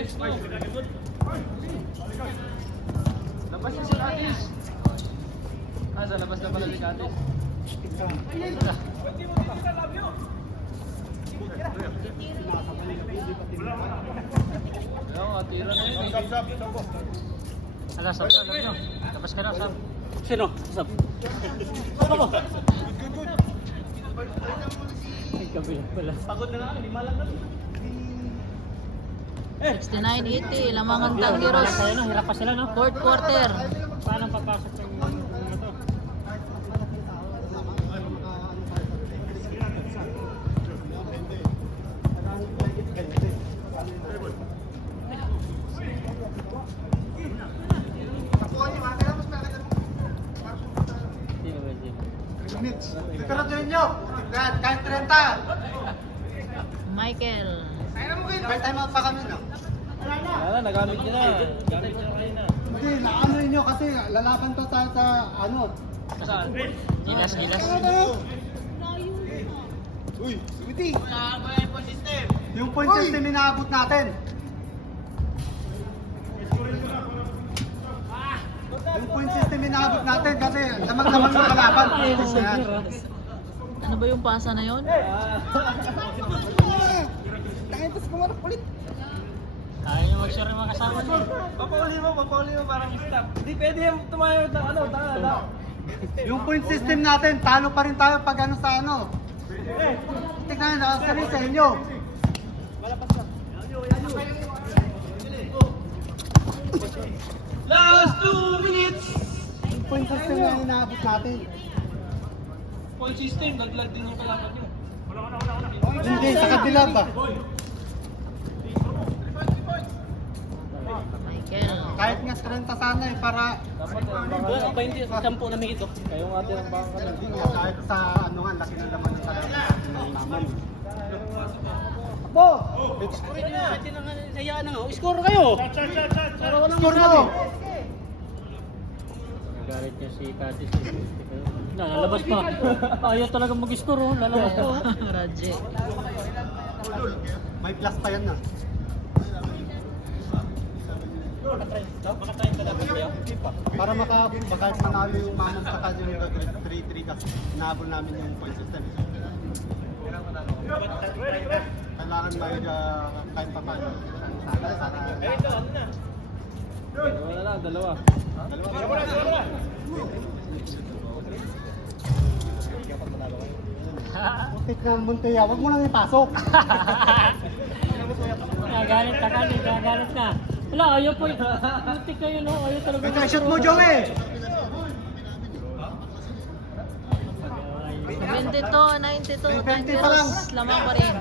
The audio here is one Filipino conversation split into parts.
Labas na si Katis. Sa labas na pala si Katis. Tira na yun. Ala, sab nyo. Labas ka na, sab. Sino? Sab. Ano? Ay, kabila pala. Pagod na lang, lima lang lang. 69-80, Lamangan Tangiros. Hirap pa sila, no? Fourth quarter. Paano papasok yung ano to? Temperaturin nyo! Kahit 30! Michael. May time out pa kami, no? Wala, nagamit nyo na. Gamit nyo kayo na. Hindi, naano nyo kasi lalaban to tayo sa ano. Saan? Gilas. Uy, Sumiti! Yung point system inaabot natin. Yung point system inaabot natin kasi lamang-lamang yung kalaban. Ayan. Ano ba yung pasa na yun? Kaya nyo mag-share yung mga kasama nyo. Papauli mo parang stop. Hindi pwede yung tumayod ng ano, tanga. Yung point system natin, talo pa rin tayo pag ano sa ano. Tignan na, sabi sa inyo. Last 2 minutes! Yung point system na inaabot natin. Point system, naglag din yung kalaban nyo. Hindi, sa kabila ba? Michael. Kahit nga 30 sana eh, para Dapat yung pa hindi, 10 na may ito. Kayo nga din ang baka ka hindi nga, kahit sa ano nga, laki na naman ng kalaban naman. Bo! Score na, hayaan na nga. Score kayo! Score mo! Nagalit niya si Katis. Lalabas pa. Ayaw talaga mag-score, oh. Lalabas pa. Raje. May plus pa yan na. Para kahit manalo yung manang sa kanya yung 3-3 kasi nahabol namin yung point system. Kailangan may kahit pa paano. Dalawa na lang, dalawa. Putik na Monteya, wag mo nang ipasok. Nagalit ka. Wala, ayaw po. Putik kayo, no? Ayaw talaga. Ito, shoot mo, Joey! 22-92, pa lang. Tangiros. Lamang pa rin.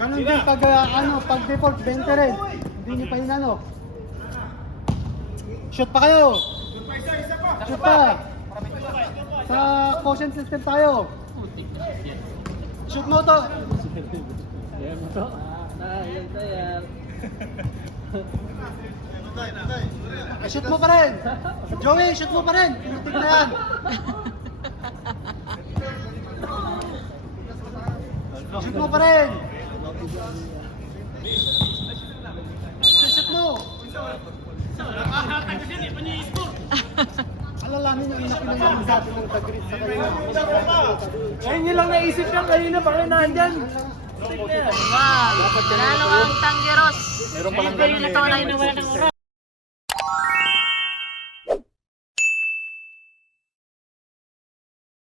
Ganun din pag pag default 20 rin. Hindi niyo pa yun ano. Shoot pa kayo. Shoot pa. Sa quotient system tayo. Shoot mo to. Yan mo to. Yan tayo. Shoot mo pa rin. Joey, shoot mo pa rin. Pinutik na yan. Shoot mo pa rin. Shoot mo. Alalamin yung inakinayang sabi ng tagrit sa kayo. Ngayon nyo lang naisip yan. Kanina pa kayo nandyan. Wow! Nanalo ang Tangiros. Meron palang ganun eh. Ito na inuwi ng oras.